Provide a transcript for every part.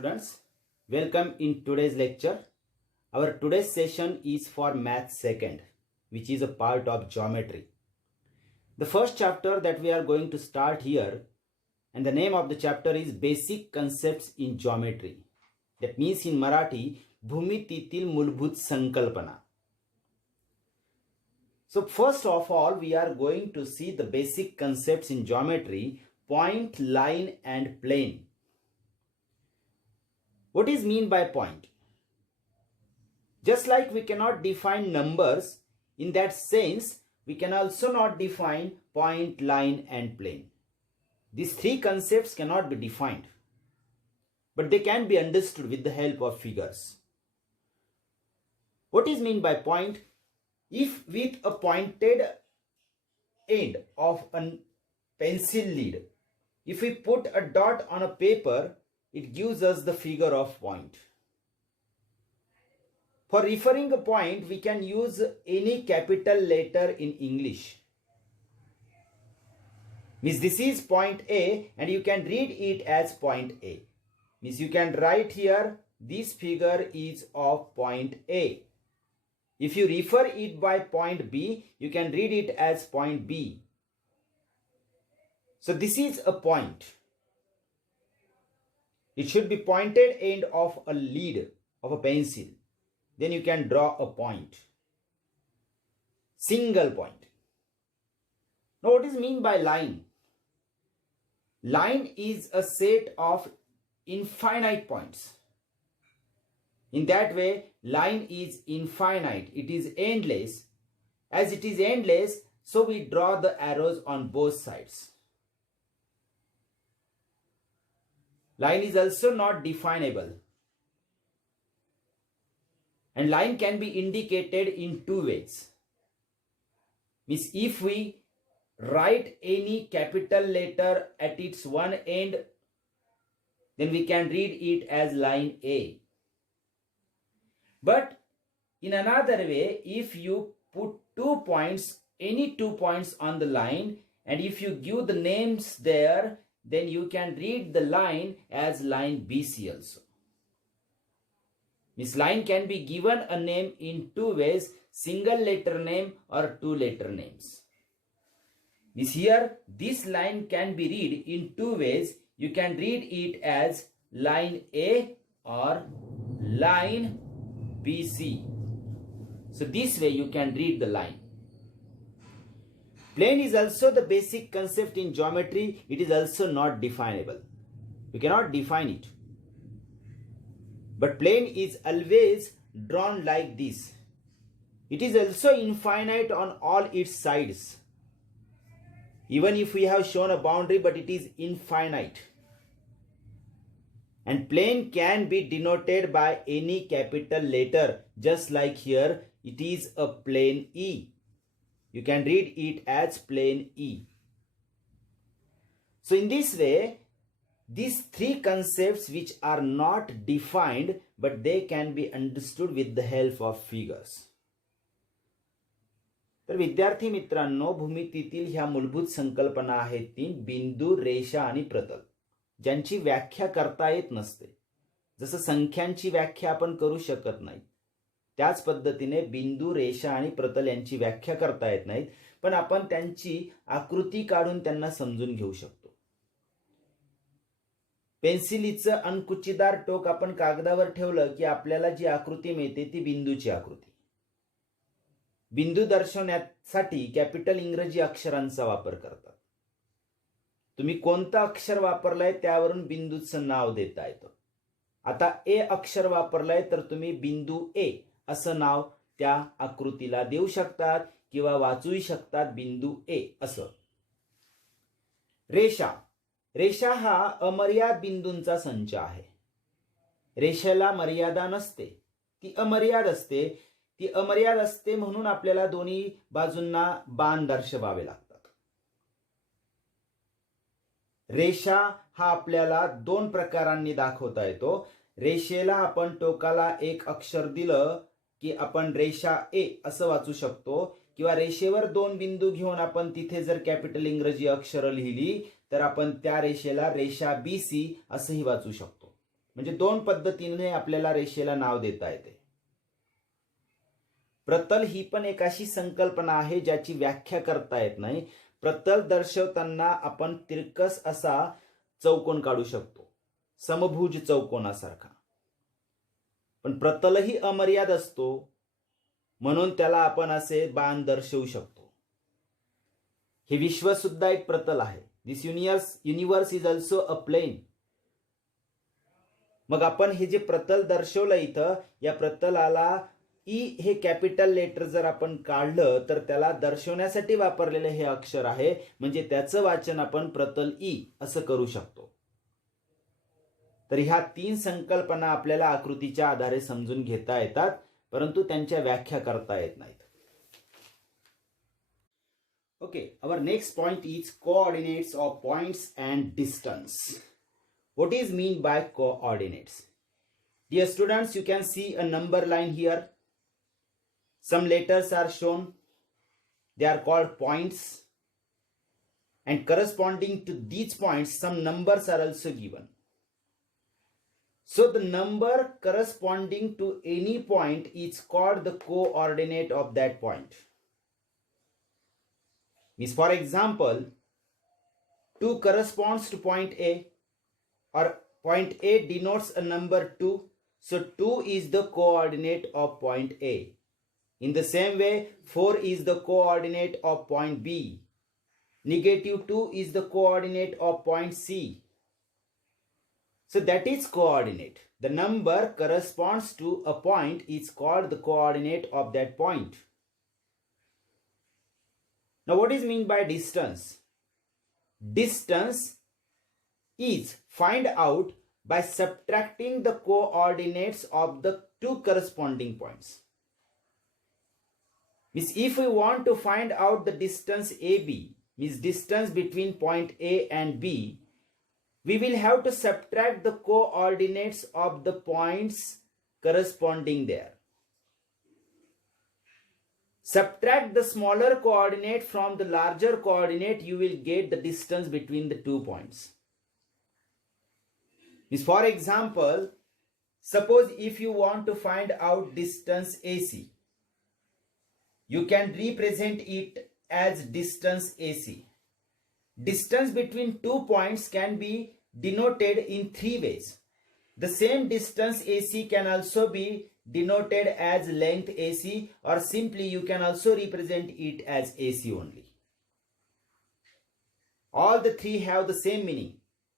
students, welcome in today's lecture. Our today's session is for Math Second, which is a part of geometry. The first chapter that we are going to start here, and the name of the chapter is Basic Concepts in Geometry. That means in Marathi, भूमितीतील मूलभूत संकल्पना. So first of all, we are going to see the basic concepts in geometry: point, line and plane. What is mean by point? Just like we cannot define numbers, in that sense, we can also not define point, line and plane. These three concepts cannot be defined, but they can be understood with the help of figures. What is mean by point? If with a pointed end of a pencil lead, if we put a dot on a paper, it gives us the figure of point. For referring a point, we can use any capital letter in English. Means this is point A and you can read it as point A. Means you can write here, this figure is of point A. If you refer it by point B, you can read it as point B. So this is a point. It should be pointed end of a lead of a pencil. Then you can draw a point. Single point. Now what is mean by line? Line is a set of infinite points. In that way, line is infinite. It is endless. As it is endless, so we draw the arrows on both sides. Line is also not definable. And line can be indicated in two ways. Means if we write any capital letter at its one end, then we can read it as line A. But in another way, if you put 2 points, any 2 points on the line, and if you give the names there, then you can read the line as line BC also. This line can be given a name in two ways: single letter name or two letter names. This here, this line can be read in two ways. You can read it as line A or line BC. So this way you can read the line. Plane is also the basic concept in geometry. It is also not definable. We cannot define it. But plane is always drawn like this. It is also infinite on all its sides. Even if we have shown a boundary, but it is infinite. And plane can be denoted by any capital letter. Just like here, it is a plane E. You can read it as plane E. So in this way, these three concepts which are not defined, but they can be understood with the help of figures. तर विद्यार्थी मित्रांनो, भूमितीतील ह्या मूलभूत संकल्पना आहेत तीन: बिंदू, रेषा आणि प्रतल, ज्यांची व्याख्या करता येत नसते. जसं संख्यांची व्याख्या आपण करू शकत नाही, त्याच पद्धतीने बिंदू, रेषा आणि प्रतल यांची व्याख्या करता येत नाहीत, पण आपण त्यांची आकृती काढून त्यांना समजून घेऊ शकतो. पेन्सिलीचं अणकुचीदार टोक आपण कागदावर ठेवलं की आपल्याला जी आकृती मिळते ती बिंदूची आकृती. बिंदू दर्शवण्यासाठी कॅपिटल इंग्रजी अक्षरांचा वापर करतात. तुम्ही कोणतं अक्षर वापरलंय त्यावरून बिंदूचं नाव देता येतं. आता ए अक्षर वापरलंय तर तुम्ही बिंदू ए असं नाव त्या आकृतीला देऊ शकतात किंवा वाचूही शकतात बिंदू ए असं. रेषा. रेषा हा अमर्याद बिंदूंचा संच आहे. रेषेला मर्यादा नसते, ती अमर्याद असते. ती अमर्याद असते म्हणून आपल्याला दोन्ही बाजूंना बाण दर्शवावे लागतात. रेषा हा आपल्याला दोन प्रकारांनी दाखवता येतो. रेषेला आपण टोकाला एक अक्षर दिलं की आपण रेषा ए असं वाचू शकतो, किंवा रेषेवर दोन बिंदू घेऊन आपण तिथे जर कॅपिटल इंग्रजी अक्षर लिहिली तर आपण त्या रेषेला रेषा BC असंही वाचू शकतो. म्हणजे दोन पद्धतीने आपल्याला रेषेला नाव देता येते. प्रतल ही पण एक अशी संकल्पना आहे ज्याची व्याख्या करता येत नाही. प्रतल दर्शवताना आपण तिरकस असा चौकोन काढू शकतो, समभुज चौकोनासारखा. पण प्रतलही अमर्याद असतो, म्हणून त्याला आपण असे बाण दर्शवू शकतो. हे विश्व सुद्धा एक प्रतल आहे. This universe is also a plane. मग आपण हे जे प्रतल दर्शवलं इथं, या प्रतलाला ई हे कॅपिटल लेटर जर आपण काढलं तर त्याला दर्शवण्यासाठी वापरलेले हे अक्षर आहे, म्हणजे त्याचं वाचन आपण प्रतल ई असं करू शकतो. तर ह्या तीन संकल्पना आपल्याला आकृतीच्या आधारे समजून घेता येतात, परंतु त्यांच्या व्याख्या करता येत नाहीत. Okay, our next point is coordinates of points and distance. What is mean by coordinates? Dear students, you can see a number line here. Some letters are shown. They are called points. And corresponding to these points, some numbers are also given. So the number corresponding to any point is called the coordinate of that point. Means, for example, 2 corresponds to point A, or point A denotes a number 2. So 2 is the coordinate of point A. In the same way, 4 is the coordinate of point B. Negative 2 is the coordinate of point C. So that is coordinate. The number corresponds to a point is called the coordinate of that point. Now what is mean by distance? Distance is find out by subtracting the coordinates of the two corresponding points. Means if we want to find out the distance AB, means distance between point A and B, we will have to subtract the coordinates of the points corresponding there. Subtract the smaller coordinate from the larger coordinate, you will get the distance between the 2 points. Means, for example, suppose if you want to find out distance AC, you can represent it as distance AC. Distance between 2 points can be denoted in 3 ways. The same distance AC can also be denoted as length AC, or simply you can also represent it as AC only. All the three have the same meaning.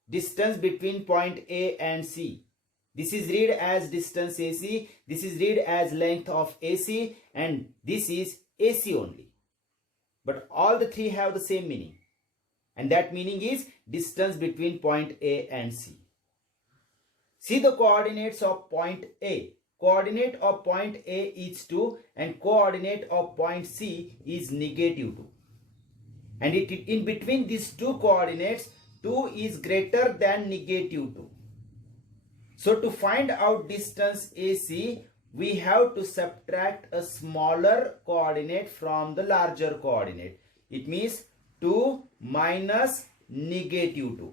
Distance between point A and C. This is read as distance AC, this is read as length of AC, and this is AC only. But all the three have the same meaning. And that meaning is distance between point A and C. See the coordinates of point A. Coordinate of point A is 2 and coordinate of point C is negative 2. And in between these two coordinates, 2 is greater than negative 2. So to find out distance AC, we have to subtract a smaller coordinate from the larger coordinate. It means 2 minus negative 2.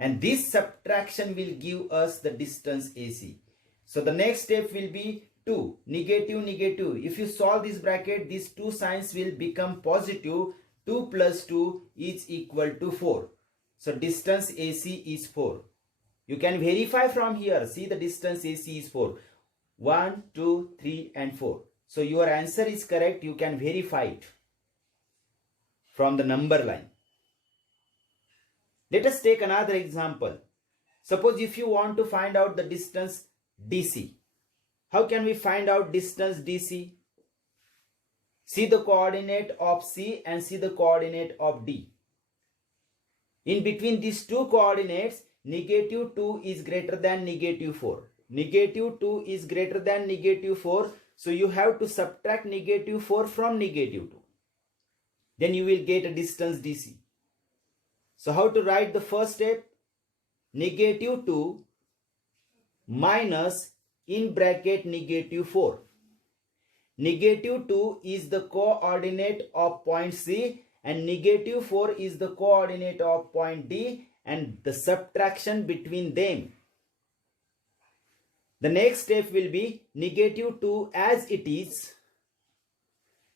And this subtraction will give us the distance AC. So the next step will be 2, negative, negative. If you solve this bracket, these two signs will become positive. 2 plus 2 is equal to 4. So distance AC is 4. You can verify from here. See, the distance AC is 4. 1, 2, 3 and 4. So your answer is correct. You can verify it from the number line. Let us take another example. Suppose if you want to find out the distance DC. How can we find out distance DC? See the coordinate of C and see the coordinate of D. In between these two coordinates, negative 2 is greater than negative 4. Negative 2 is greater than negative 4. So you have to subtract negative 4 from negative 2. Then you will get a distance DC. So how to write the first step? Negative 2 minus in bracket negative 4. Negative 2 is the coordinate of point C and negative 4 is the coordinate of point D, and the subtraction between them The next step will be negative 2 as it is.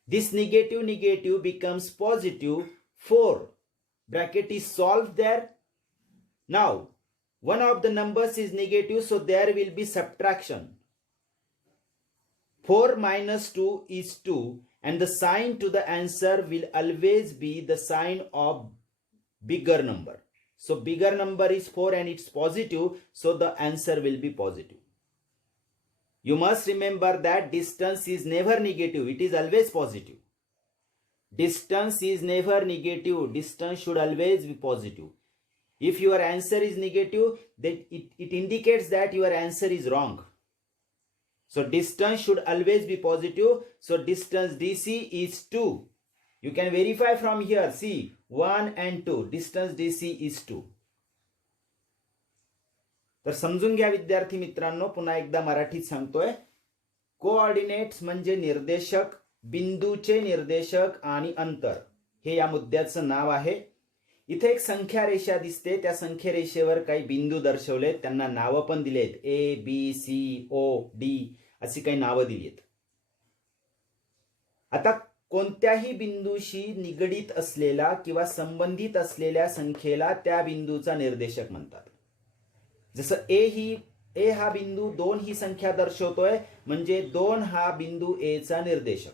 This negative becomes positive 4. Bracket is solved there. Now one of the numbers is negative, so there will be subtraction. 4 minus 2 is 2, and the sign to the answer will always be the sign of bigger number. So bigger number is 4 and it's positive, so the answer will be positive. You must remember that distance is never negative, it is always positive. Distance is never negative, distance should always be positive. If your answer is negative, then it indicates that your answer is wrong. So distance should always be positive. So distance DC is 2. You can verify from here. See, 1 and 2. Distance DC is 2. तर समजून घ्या विद्यार्थी मित्रांनो, पुन्हा एकदा मराठीत सांगतोय. Coordinates म्हणजे निर्देशक, बिंदूचे निर्देशक आणि अंतर, हे या मुद्द्याचं नाव आहे. इथे एक संख्या रेषा दिसते, त्या संख्या रेषेवर काही बिंदू दर्शवलेत, त्यांना नावं पण दिलेत. A B C O D अशी काही नावं दिलीत. आता कोणत्याही बिंदूशी निगडित असलेला किंवा संबंधित असलेल्या संख्येला त्या बिंदूचा निर्देशक म्हणतात. जसं ए हा बिंदू 2 ही संख्या दर्शवतोय, म्हणजे 2 हा बिंदू ए चा निर्देशक.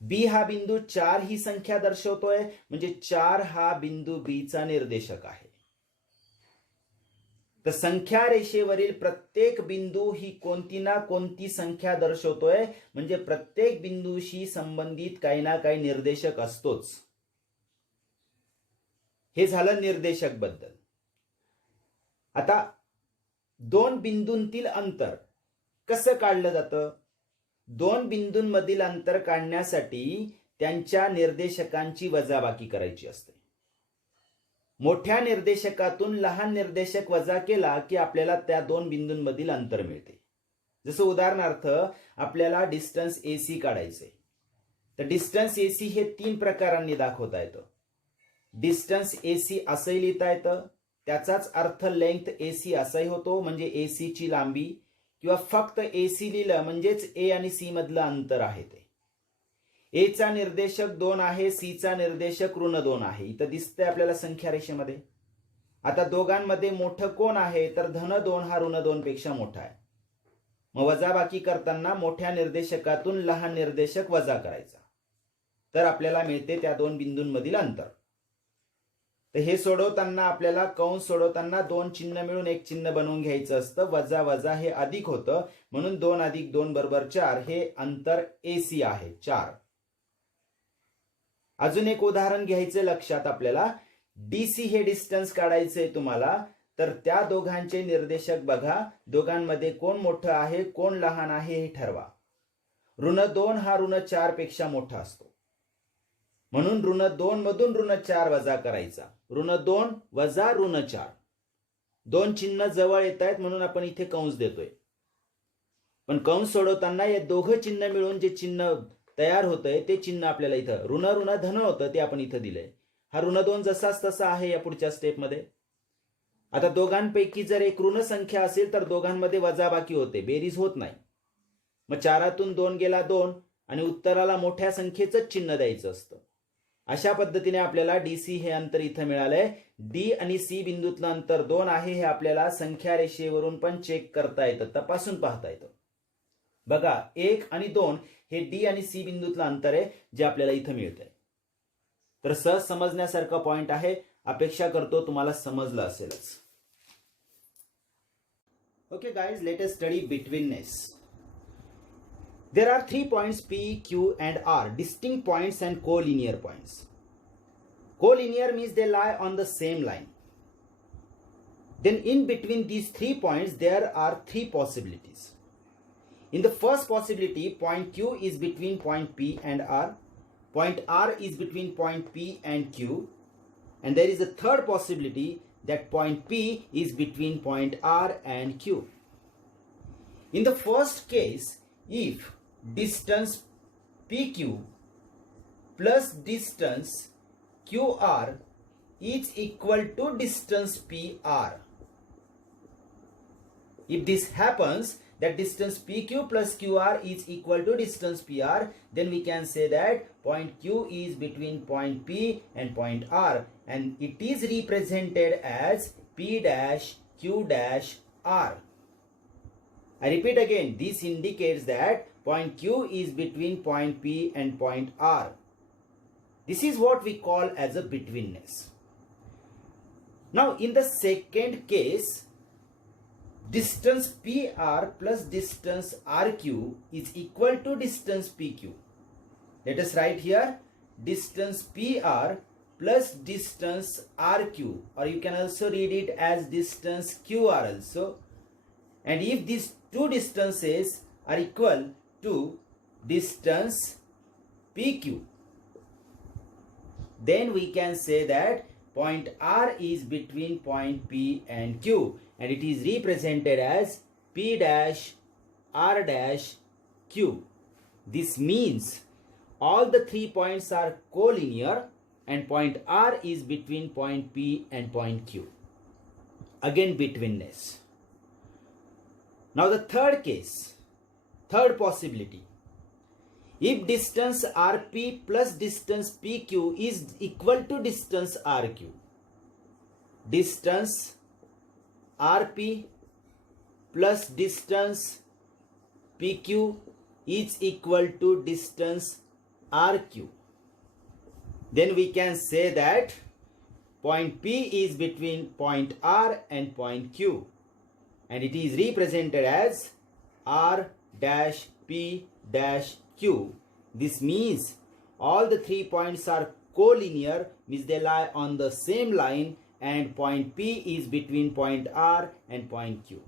बी हा बिंदू 4 ही संख्या दर्शवतोय, म्हणजे 4 हा बिंदू बी चा निर्देशक आहे. तर संख्या रेषेवरील प्रत्येक बिंदू ही कोणती ना कोणती संख्या दर्शवतोय, म्हणजे प्रत्येक बिंदूशी संबंधित काही ना काही निर्देशक असतोच. हे झालं निर्देशक बद्दल. आता दोन बिंदूंतील अंतर कसं काढलं जातं? दोन बिंदूंमधील अंतर काढण्यासाठी त्यांच्या निर्देशकांची वजाबाकी करायची असते. मोठ्या निर्देशकातून लहान निर्देशक वजा केला की आपल्याला त्या दोन बिंदूंमधील अंतर मिळते. जसं उदाहरणार्थ आपल्याला डिस्टन्स AC काढायचे, तर डिस्टन्स AC हे 3 प्रकारांनी दाखवता येतं. डिस्टन्स AC असंही लिहिता येतं, त्याचाच अर्थ लेंथ AC असाही होतो, म्हणजे AC ची लांबी, किंवा फक्त AC लिहिलं म्हणजेच A आणि C मधलं अंतर आहे ते. A चा निर्देशक 2 आहे, C चा निर्देशक -2 आहे. इथं दिसतंय आपल्याला संख्या रेषेमध्ये. आता दोघांमध्ये मोठं कोण आहे? तर -2 हा -2 पेक्षा मोठा आहे. मग वजाबाकी करताना मोठ्या निर्देशकातून लहान निर्देशक वजा करायचा, तर आपल्याला मिळते त्या दोन बिंदूंमधील अंतर. तर हे सोडवताना आपल्याला कंस सोडवताना 2 चिन्ह मिळून एक चिन्ह बनवून घ्यायचं असतं. वजा वजा हे अधिक होतं, म्हणून 2 + 2 = 4 हे अंतर AC आहे, 4. अजून एक उदाहरण घ्यायचं लक्षात आपल्याला. DC हे डिस्टन्स काढायचंय तुम्हाला, तर त्या दोघांचे निर्देशक बघा. दोघांमध्ये कोण मोठं आहे, कोण लहान आहे हे ठरवा. -2 हा -4 पेक्षा मोठा असतो, म्हणून -2 मधून -4 वजा करायचा. -2 वजा -4. 2 चिन्ह जवळ येत आहेत म्हणून आपण इथे कंस देतोय. पण कंस सोडवताना हे दोघं चिन्ह मिळून जे चिन्ह तयार होतंय ते चिन्ह आपल्याला इथं ऋण धन होतं, ते आपण इथं दिलंय. हा -2 जसाच तसा आहे या पुढच्या स्टेपमध्ये. आता दोघांपैकी जर एक ऋण संख्या असेल तर दोघांमध्ये वजाबाकी होते, बेरीज होत नाही. मग 4तून 2 गेला 2, आणि उत्तराला मोठ्या संख्येचं चिन्ह द्यायचं असतं. अशा पद्धतीने आपल्याला DC हे अंतर इथं मिळालंय. D आणि C बिंदूतलं अंतर 2 आहे, हे आपल्याला संख्या रेषेवरून पण चेक करता येतं, तपासून पाहता येतं. बघा 1 आणि 2 हे D आणि C बिंदूतलं अंतर आहे, जे आपल्याला इथं मिळतंय. तर सहज समजण्यासारखा पॉइंट आहे. अपेक्षा करतो तुम्हाला समजलं असेलच. Okay guys, let us study betweenness. There are 3 points P, Q and R, distinct points and collinear points. Collinear means they lie on the same line. Then in between these 3 points there are 3 possibilities. In the first possibility, point Q is between point P and R. Point R is between point P and Q. And there is a third possibility that point P is between point R and Q. In the first case, if distance PQ plus distance QR is equal to distance PR, If this happens, that distance PQ plus QR is equal to distance PR, then we can say that point Q is between point P and point R, and it is represented as P dash Q dash R. I repeat again, this indicates that point Q is between point P and point R. This is what we call as a betweenness. Now in the second case, distance PR plus distance RQ is equal to distance PQ. Let us write here distance PR plus distance RQ, or you can also read it as distance QR also. And if these two distances are equal to distance PQ, then we can say that point R is between point P and Q, and it is represented as P dash R dash Q. This means all the 3 points are collinear and point R is between point P and point Q. Again, betweenness. Now the third case, third possibility. If distance RP plus distance PQ is equal to distance RQ, distance RP plus distance PQ is equal to distance RQ, then we can say that point P is between point R and point Q, and it is represented as R dash P dash Q. This means all the 3 points are collinear, means they lie on the same line, and point P is between point R and point Q.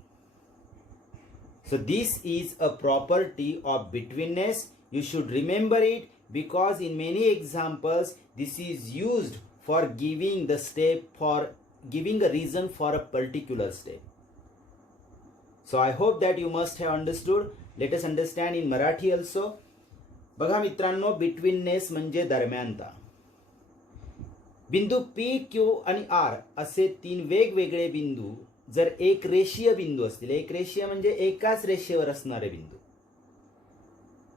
So this is a property of betweenness. You should remember it, because in many examples this is used for giving the step, for giving a reason for a particular step. So I hope that you must have understood. Let us understand in Marathi also. बघा मित्रांनो, betweenness म्हणजे दरम्यानता. बिंदू P, Q आणि R असे 3 वेगवेगळे बिंदू जर एक रेषीय बिंदू असतील, एक रेषीय म्हणजे एकाच रेषेवर असणारे बिंदू,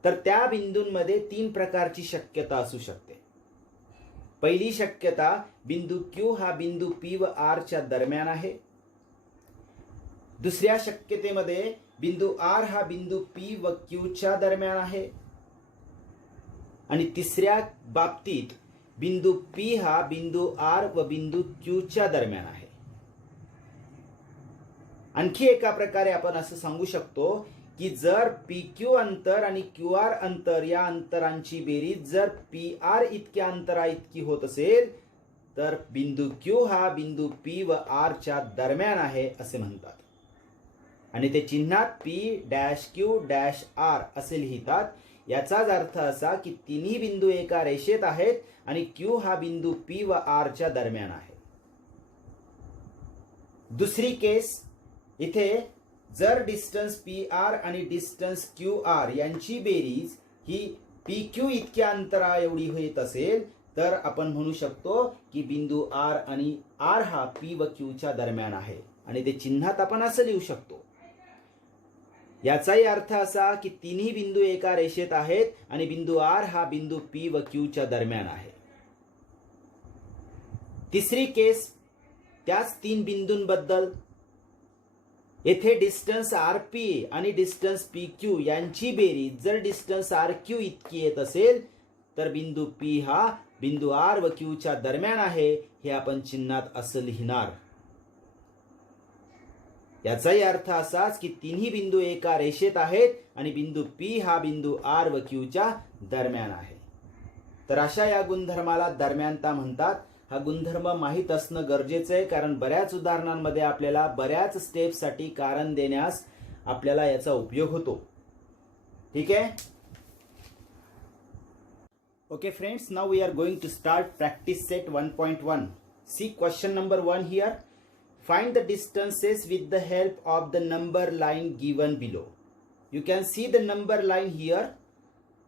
तर त्या बिंदूंमध्ये 3 प्रकारची शक्यता असू शकते. पहिली शक्यता, बिंदू Q हा बिंदू P व R च्या दरम्यान आहे. दुसऱ्या शक्यतेमध्ये बिंदू R हा बिंदू P व Q च्या दरम्यान आहे. आणि तिसऱ्या बाबतीत बिंदू P हा बिंदू R व बिंदू Q च्या दरम्यान आहे. आणखी एका प्रकारे आपण असं सांगू शकतो की जर PQ अंतर आणि QR अंतर या अंतरांची बेरीज जर PR इतक्या अंतरा इतकी होत असेल, तर बिंदू Q हा बिंदू P व R च्या दरम्यान आहे असे म्हणतात. आणि ते चिन्हात P dash Q dash R असे लिहितात. याचाच अर्थ असा की तिन्ही बिंदू एका रेषेत आहेत आणि Q हा बिंदू P व R च्या दरम्यान आहे. दुसरी केस, इथे जर डिस्टन्स PR आणि डिस्टन्स QR यांची बेरीज ही PQ इतक्या अंतरा एवढी होत असेल, तर आपण म्हणू शकतो की बिंदू R आणि R हा P व Q च्या दरम्यान आहे, आणि ते चिन्हात आपण असं लिहू शकतो. याचाही अर्थ असा की तिन्ही बिंदू एका रेषेत आहेत आणि बिंदू R हा बिंदू P व Q च्या दरम्यान आहे. तिसरी केस, त्याच 3 बिंदूंबद्दल. येथे डिस्टन्स RP आणि डिस्टन्स PQ यांची बेरीज जर डिस्टन्स RQ इतकी येत असेल, तर बिंदू P हा बिंदू R व Q च्या दरम्यान आहे, हे आपण चिन्हात असं लिहिणार. याचाही अर्थ असाच की तिन्ही बिंदू एका रेषेत आहेत आणि बिंदू P हा बिंदू R व Q च्या दरम्यान आहे. तर अशा या गुणधर्माला दरम्यानता म्हणतात. हा गुणधर्म माहित असणं गरजेचं आहे, कारण बऱ्याच उदाहरणांमध्ये आपल्याला बऱ्याच स्टेप्ससाठी कारण देण्यास आपल्याला याचा उपयोग होतो. ठीक आहे. Okay friends, now we are going to start practice set 1.1. See question number 1 here. Find the distances with the help of the number line given below. You can see the number line here.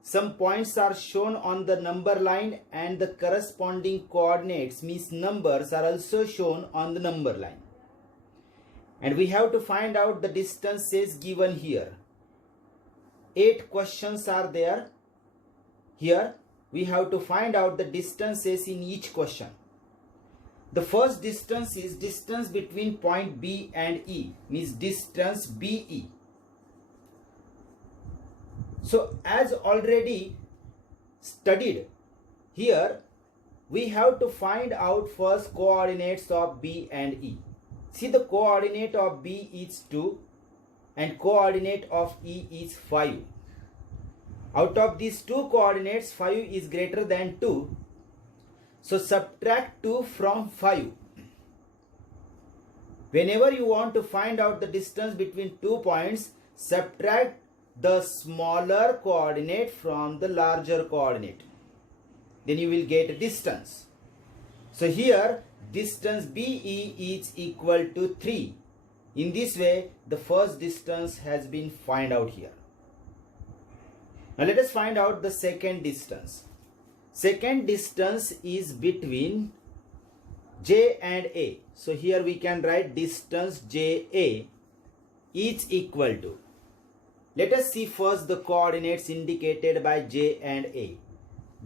Some points are shown on the number line and the corresponding coordinates, means numbers, are also shown on the number line. and we have to find out the distances given here. 8 questions are there. Here we have to find out the distances in each question. The first distance is distance between point B and E, means distance BE. So as already studied, here we have to find out first coordinates of B and E. See, the coordinate of B is 2 and coordinate of E is 5. Out of these two coordinates, 5 is greater than 2. So subtract 2 from 5. Whenever you want to find out the distance between 2 points, subtract the smaller coordinate from the larger coordinate. Then you will get a distance. So here distance BE is equal to 3. In this way, the first distance has been found out here. Now let us find out the second distance. Second distance is between J and A. So here we can write distance JA is equal to. Let us see first the coordinates indicated by J and A.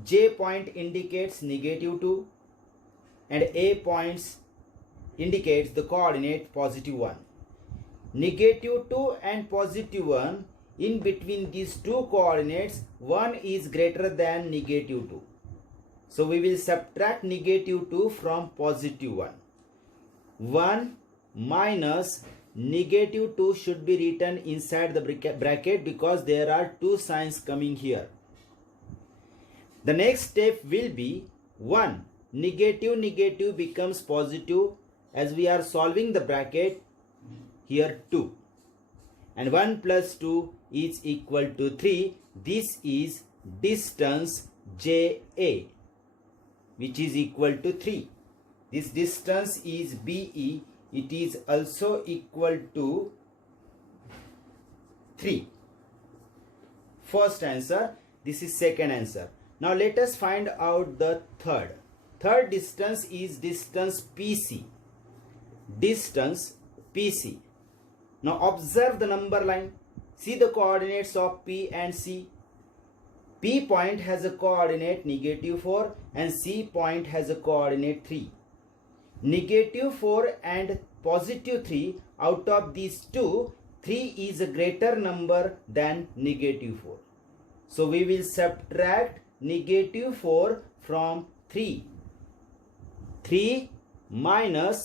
J point indicates -2 and A points indicates the coordinate +1. -2 and +1, in between these two coordinates, 1 is greater than -2. So we will subtract -2 from +1. 1 minus -2 should be written inside the bracket because there are two signs coming here. The next step will be 1. Negative becomes positive as we are solving the bracket. Here 2. And 1 plus 2 is equal to 3. This is distance JA, which is equal to 3. This distance is BE. It is also equal to 3. First answer. This is second answer. Now let us find out the third. Third distance is distance PC. Distance PC. Now observe the number line. See the coordinates of P and C. P point has a coordinate -4 and C point has a coordinate 3. -4 and +3, out of these two, 3 is a greater number than -4. So we will subtract -4 from 3. 3 minus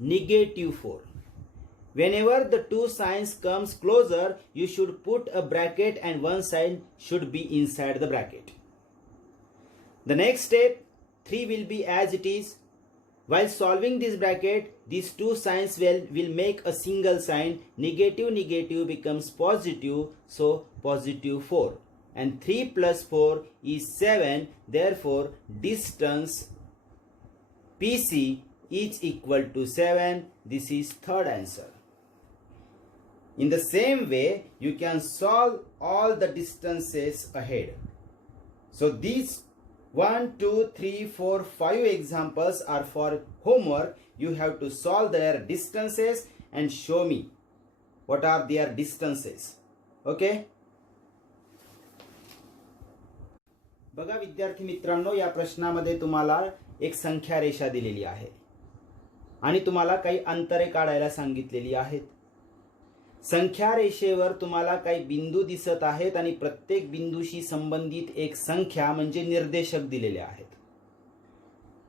-4. Whenever the two signs comes closer, you should put a bracket and one sign should be inside the bracket. The next step, 3 will be as it is. While solving this bracket, these two signs will make a single sign. Negative becomes positive, so +4. And 3 plus 4 is 7. Therefore, distance PC is equal to 7. This is third answer. In the same way, you can solve all the distances ahead. So these 1, 2, 3, 4, 5 examples are for homework. You have to solve their distances and show me what are their distances. Okay? बघा विद्यार्थी मित्रांनो, या प्रश्नामध्ये तुम्हाला एक संख्या रेषा दिलेली आहे आणि तुम्हाला काही अंतरे काढायला सांगितलेली आहेत. संख्या रेषेवर तुम्हाला काही बिंदू दिसत आहेत आणि प्रत्येक बिंदूशी संबंधित एक संख्या म्हणजे निर्देशक दिलेले आहेत.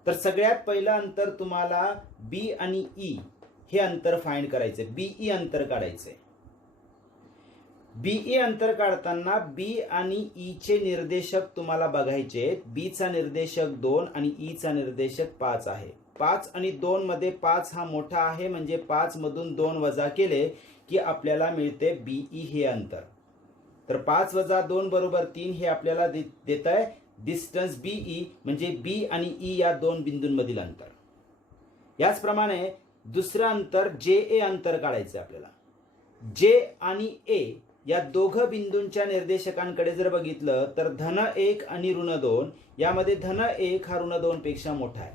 तर सगळ्यात पहिलं अंतर तुम्हाला बी आणि ई हे अंतर फाइंड करायचे. बीई अंतर काढायचे. बीई अंतर काढताना बी आणि ई चे निर्देशक तुम्हाला बघायचे. बी चा निर्देशक 2 आणि ई चा निर्देशक 5 आहे. 5 आणि 2 मध्ये 5 हा मोठा आहे, म्हणजे 5 मधून 2 वजा केले की आपल्याला मिळते बीई हे अंतर. तर 5 वजा 2 बरोबर 3 हे आपल्याला देत आहे डिस्टन्स बीई, म्हणजे बी आणि ई या दोन बिंदूंमधील अंतर. याचप्रमाणे दुसरं अंतर जे ए अंतर काढायचं आपल्याला. जे आणि ए या दोघं बिंदूंच्या निर्देशकांकडे जर बघितलं तर -1 आणि -2 यामध्ये -1 हा -2 पेक्षा मोठा आहे.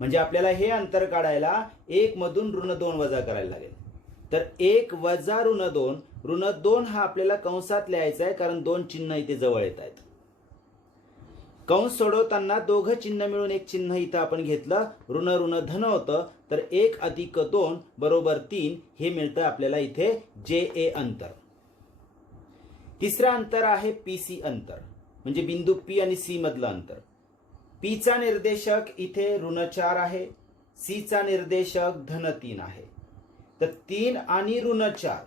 म्हणजे आपल्याला हे अंतर काढायला 1 मधून ऋण 2 वजा करायला लागेल. तर 1 वजा ऋण 2 हा आपल्याला कंसात लिहायचा आहे, कारण 2 चिन्ह इथे जवळ येत आहेत. कंस सोडवताना दोघं चिन्ह मिळून एक चिन्ह इथं आपण घेतलं, ऋण धन होतं, तर 1 अधिक 2 बरोबर 3 हे मिळतं आपल्याला इथे JA अंतर. तिसरं अंतर आहे PC अंतर, म्हणजे बिंदू P आणि C मधलं अंतर. P चा निर्देशक इथे ऋण 4 आहे, C चा निर्देशक धन 3 आहे. तर 3 आणि ऋण 4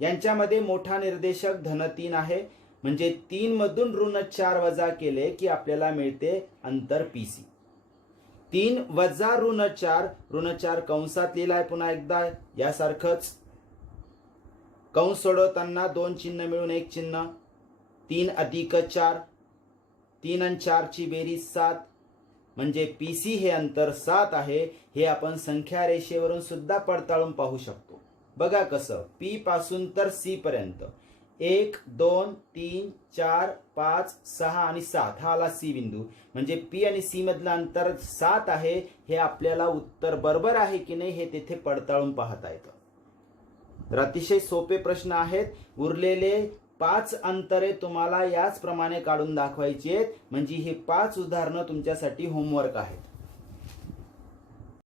यांच्यामध्ये मोठा निर्देशक धन 3 आहे, म्हणजे 3 मधून ऋण 4 वजा केले की आपल्याला मिळते अंतर PC. 3 वजा ऋण 4 कंसात लिहिलाय पुन्हा एकदा यासारखंच. कंस सोडवताना 2 चिन्ह मिळून एक चिन्ह, 3 अधिक 4, 3 आणि 4 ची बेरीज 7, म्हणजे PC हे अंतर 7 आहे. हे आपण संख्या रेषेवरून सुद्धा पडताळून पाहू शकतो. बघा कसं, P पासून तर C पर्यंत 1 2 3 4 5 6 आणि 7 हा आला C बिंदू, म्हणजे P आणि C मधलं अंतर 7 आहे. हे आपल्याला उत्तर बरोबर आहे की नाही हे तिथे पडताळून पाहता येतं. तर अतिशय सोपे प्रश्न आहेत. उरलेले 5 अंतरे तुम्हाला याचप्रमाणे काढून दाखवायची आहेत, म्हणजे ही 5 उदाहरणं तुमच्यासाठी होमवर्क आहेत.